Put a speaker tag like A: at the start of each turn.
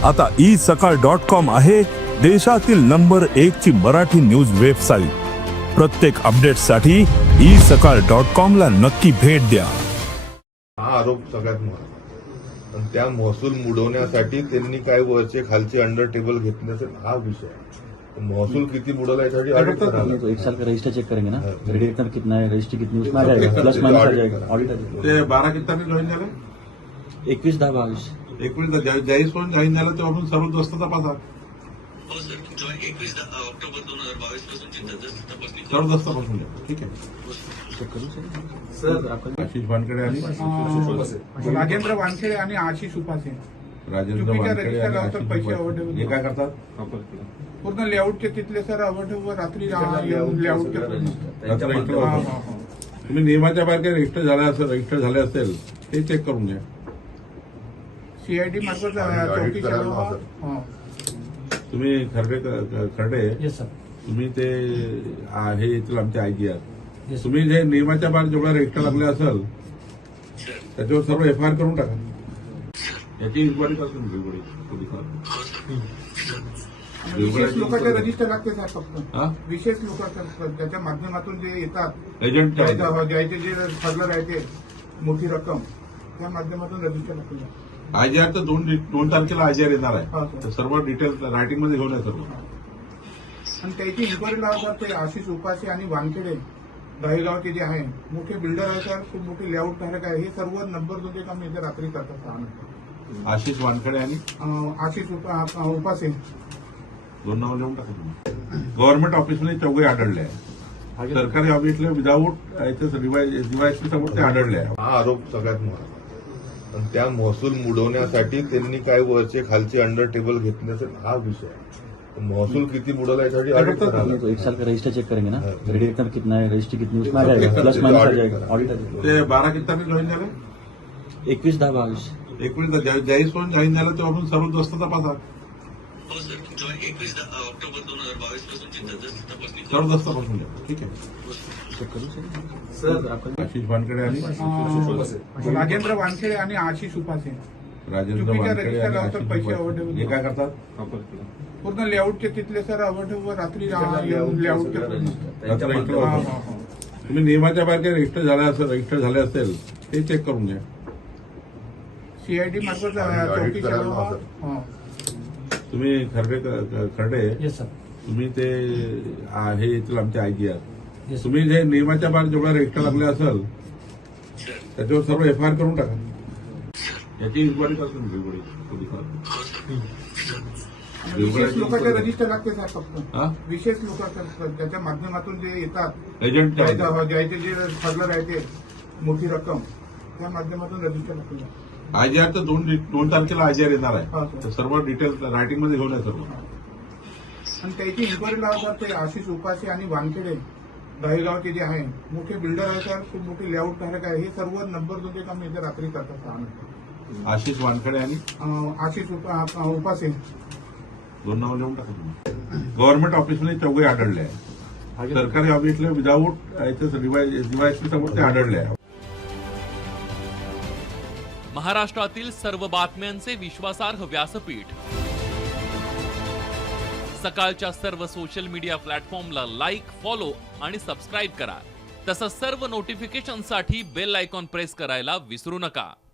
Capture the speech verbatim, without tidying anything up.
A: आता ई सकाळ dot com आहे देशातील नंबर एक ची मराठी न्यूज वेबसाईट। प्रत्येक अपडेटसाठी ई सकाळ डॉट कॉम ला नक्की भेट द्या।
B: हा आरोप सगळ्यात महत्त्वाचा, पण त्या महसूल बुडवण्यासाठी त्यांनी काय वरचे खालचे अंडर टेबल घेतल्याचा हा विषय आहे। महसूल किती बुडवला यासाठी ऑडिट करायला
C: तो एक साल का रजिस्टर चेक करेंगे ना, क्रेडिट कार्ड कितना है, रजिस्टर कितनी उसमें आ जाएगा, प्लस माइनस आ जाएगा, ऑडिट आ जाएगा।
D: ते बारा किती तारीख जॉईन झालं,
C: एकवीस दहा बावीस
D: एकवीस ज्यावेळेस पण जॉईन झालं तेव्हा सर्व दस्त तपासा।
E: हो सर, जॉईन एकवीस ऑक्टोबर दोन हजार बावीस पासून तपासणी
D: सर्व दस्त तपासून घ्या, ठीक आहे।
C: सर आपण
D: आशिष वानखेडे आणि
F: राजेंद्र वानखेडे आणि आशिष उपासे
D: राजेंद्र
F: चुकीच्या
D: वानखेडे आणि
F: रजिस्टरला
D: आशिष
F: तर पैसे
D: उपाध्ये.
F: आवडले.
D: हे काय करतात,
F: पूर्ण लेआउटचे तिथले सर आवड रात्री लेआउटचे
D: रात्र रजिस्टर होतं. तुम्ही नियमाच्या बाहेर काही रजिस्टर झाले असेल रजिस्टर झाले असेल ते चेक करून घ्या।
F: सीआयडी मार्फत
B: ऑडिट
F: चौकी
B: करायला
F: चालू.
B: हवं,
F: हा.
D: तुम्ही खरडे खरडे
C: येस सर
D: तुम्ही ते आ, हे येतील आमचे आयजी आहात,
C: येस
D: तुम्ही जे नियमाच्या बाहेर जेवढा रजिस्टर लागले असेल त्याच्यावर सर्व एफ आय आर करून टाका। याची इन्क्वायरी करतो मी बिलगुडी
F: विशेष लोकांचे रजिस्टर लागते सर फक्त
D: हा
F: विशेष लोक त्याच्या माध्यमातून जे येतात
D: एजंट
F: द्यायचं- द्यायचे जे ठरलं राहते मोठी रक्कम त्या माध्यमातून रजिस्टर लागते.
D: आयजीआर तर दोन दोन तारखेला आयजीआर येणार
F: हा,
D: आहे,
F: सर.
D: तर सर्व डिटेल्स रायटिंग मध्ये घेऊन आहे सर्व।
F: आणि त्याची इन्क्वायरी लावतात ते आशिष उपासे आणि वानखेडे दहेगावचे जे आहे मोठे बिल्डर आहे सर, खूप मोठे लेआउट धारक आहे, हे सर्व नंबर दोन काम येत्या रात्री करतात सहा नंतर.
D: आशिष वानखेडे आणि
F: अं, आशिष उपा- उपासे
D: दोन नाव लिहून टाका तुम्ही। गव्हर्नमेंट ऑफिसमध्ये चौघे आढळले आहे, सरकारी ऑफिसला विदाऊट डिवायस समोर ते आढळले आहे।
B: हा आरोप सगळ्यात महत्त्वाचा, पण त्या महसूल बुडवण्यासाठी त्यांनी काय वरचे खालचे अंडर टेबल घेतल्याचा हा विषय आहे। महसूल किती बुडवला यासाठी ऑडिट करायला
C: तो एक साल का रजिस्टर चेक करेंगे ना, क्रेडिट कार्ड कितना है, रजिस्टर कितनी उसमें आ
D: सब
C: जाएगा,
D: चेक
C: प्लस
D: करते
C: माइनस आ
B: audit
C: जाएगा,
B: करते.
C: ऑडिट आ जाएगा।
D: ते बारा किती तारीख जॉईन झालं,
C: एकवीस दहा बावीस
D: एकवीस ज्यावेळेस पण जॉईन झालं तेव्हा सर्व दस्त तपासा।
E: हो सर, जॉईन एकवीस ऑक्टोबर दोन हजार बावीस पासून तपासणी
D: सर्व दस्त तपासून घ्या, ठीक आहे।
C: सर आपण
D: आशिष वानखेडे आणि
F: अं, राजेंद्र वानखेडे आणि आशिष उपासे
D: राजेंद्र
F: चुकीच्या
D: वानखेडे आणि
F: रजिस्टरला
D: आशिष
F: तर पैसे
D: उपाध्ये.
F: आवडले.
D: हे काय करतात,
F: पूर्ण लेआउटचे तिथले सर आवड रात्री लेआउटचे
D: रात्र रजिस्टर
F: हा,
D: होतं.
F: हा, हा.
D: तुम्ही नियमाच्या बाहेर काही रजिस्टर झाले असेल रजिस्टर झाले असेल ते चेक करून घ्या।
F: सीआयडी मार्फत
B: ऑडिट
F: चौकी
B: करायला
F: चालू.
B: हवं,
F: हा.
D: तुम्ही खरडे खरडे
C: येस सर
D: तुम्ही ते आ, हे येतील आमचे आयजी आहात,
C: येस
D: तुम्ही जे नियमाच्या बाहेर जेवढा रजिस्टर लागले असेल त्याच्यावर सर्व एफ आय आर करून टाका। याची इन्क्वायरी करतो मी बिलगुडी
F: विशेष लोकांचे रजिस्टर लागते सर फक्त
D: हा
F: विशेष लोक त्याच्या माध्यमातून जे येतात
D: एजंट
F: द्यायचं- द्यायचे जे ठरलं राहते मोठी रक्कम त्या माध्यमातून रजिस्टर लागते.
D: आयजीआर तर दोन दोन तारखेला आयजीआर येणार
F: हा,
D: आहे,
F: सर.
D: तर सर्व डिटेल्स रायटिंग मध्ये घेऊन आहे सर्व।
F: आणि त्याची इन्क्वायरी लावतात ते आशिष उपासे आणि वानखेडे दहेगावचे जे आहे मोठे बिल्डर आहे सर, खूप मोठे लेआउट धारक आहे, हे सर्व नंबर दोन काम येत्या रात्री करतात सहा नंतर.
D: आशिष वानखेडे आणि
F: अं, आशिष उपा- उपासे
D: दोन नाव लिहून टाका तुम्ही। गव्हर्नमेंट ऑफिसमध्ये चौघे आढळले आहे, सरकारी ऑफिसला विदाऊट डिवायस समोर ते आढळले आहे।
G: महाराष्ट्रातील सर्व बातम्यांचे विश्वासार्ह व्यासपीठ सकाळच्या सर्व सोशल मीडिया प्लॅटफॉर्मला लाईक, फॉलो आणि सबस्क्राईब करा। तसंच सर्व नोटिफिकेशनसाठी बेल आयकॉन प्रेस करायला विसरू नका।